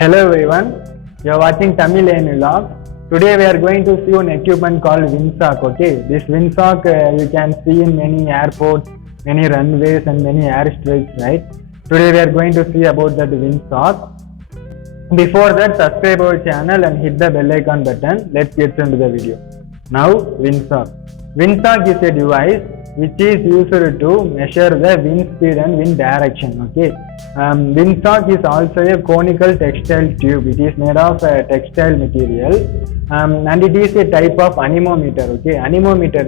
Hello everyone, you are watching Tamil Vlog. Today we are going to see an equipment called Windsock. Okay, this Windsock you can see in many airports, many runways and many airstrips, right? Today we are going to see about that Windsock. Before that, subscribe our channel and hit the bell icon button. Let's get into the video. Now Windsock. Windsock is a device which is used to measure the wind speed and wind direction. Okay, Windsock is also a conical textile tube. It is made of textile material and it is a type of anemometer. Okay, anemometer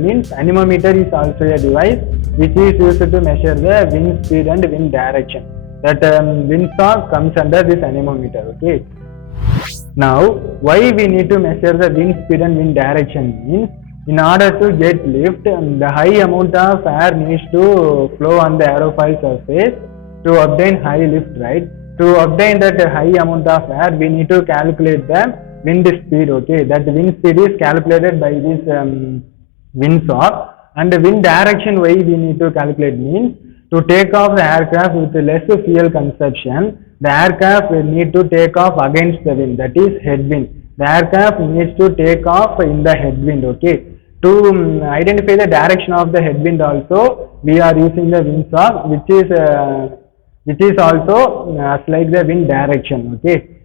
is also a device which is used to measure the wind speed and wind direction. That Windsock comes under this anemometer. Okay, now why we need to measure the wind speed and wind direction means, in order to get lift, the high amount of air needs to flow on the aerofoil surface to obtain high lift, right? To obtain that high amount of air, we need to calculate the wind speed. Okay, that wind speed is calculated by this Windsock, and the wind direction why we need to calculate means, to take off the aircraft with less fuel consumption, the aircraft will need to take off against the wind, that is headwind. The aircraft needs to take off in the headwind. Okay, to identify the direction of the headwind also we are using the Windsock, which is also like the wind direction. Okay,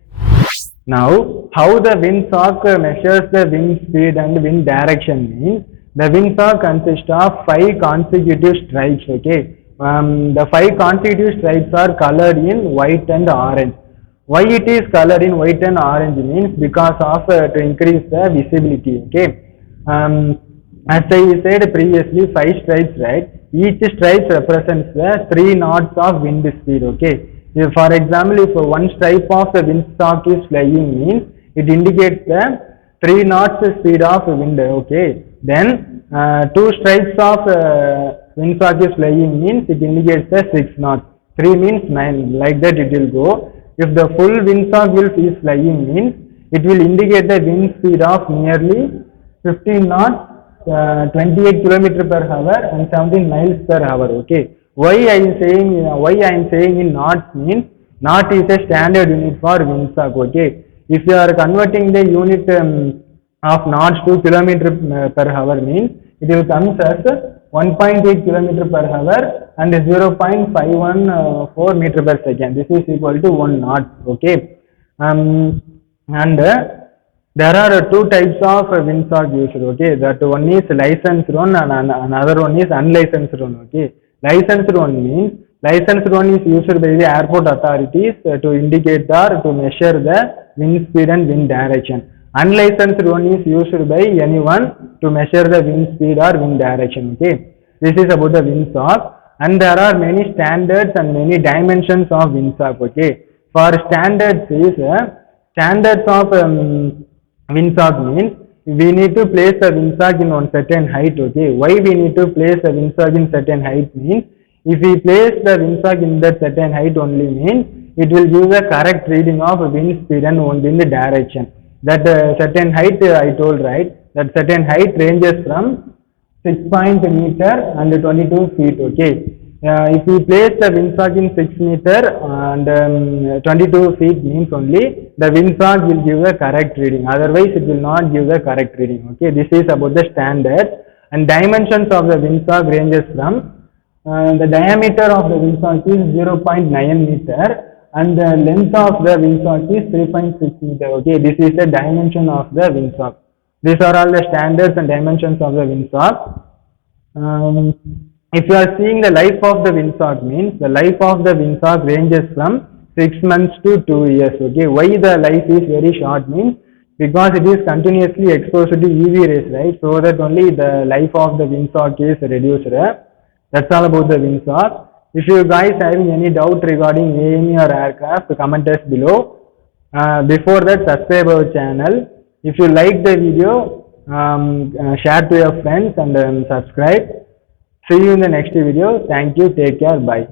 now how the Windsock measures the wind speed and wind direction means, the Windsock consists of 5 consecutive stripes. Okay, the 5 consecutive stripes are colored in white and orange. Why it is colored in white and orange means, because of to increase the visibility. Okay, as I said previously, 5 stripes, right? Each stripe represents the 3 knots of wind speed. Okay, if, for example, if one stripe of the Windsock is flying means, it indicates the 3 knots speed of wind. Okay, then 2 stripes of Windsock is flying means, it indicates the 6 knots. 3 means 9, like that it will go. If the full Windsock is flying means, it will indicate the wind speed of nearly 15 knots, 28 km per hour and 17 miles per hour. Okay, why I am saying in knots means, knot is a standard unit for Windsock. Okay, if you are converting the unit of knots to kilometer per hour means, it will come as 1.8 km per hour and 0.514 meter per second. This is equal to 1 knot. Okay, and there are 2 types of Windsock used. Okay, that one is licensed one and another one is unlicensed one. Okay, licensed one means, licensed one is used by the airport authorities to indicate or to measure the wind speed and wind direction. Unlicensed one is used by anyone to measure the wind speed or wind direction. Okay, this is about the Windsock, and there are many standards and many dimensions of Windsock. Okay, for standards of Windsock means, we need to place the Windsock in one certain height. Okay, why we need to place the Windsock in certain height means, if we place the Windsock in that certain height only means, it will give the correct reading of wind speed and wind direction. That certain height I told, right? That certain height ranges from 6 meter and 22 feet. Okay, if we place the Windsock in 6 meter and 22 feet means only the Windsock will give the correct reading, otherwise it will not give the correct reading. Okay, this is about the standards, and dimensions of the Windsock ranges from the diameter of the Windsock is 0.9 meter and the length of the Windsock is 3.6 meter. Okay, this is the dimension of the Windsock. These are all the standards and dimensions of the Windsock. If you are seeing the life of the Windsock means, the life of the Windsock ranges from 6 months to 2 years. Okay, why the life is very short means, because it is continuously exposed to UV rays, right? So that only the life of the Windsock is reduced. That's all about the Windsock. If you guys having any doubt regarding AME or aircraft, comment us below. Before that, subscribe our channel. If you like the video, share to your friends and subscribe. See you in the next video. Thank you. Take care. Bye.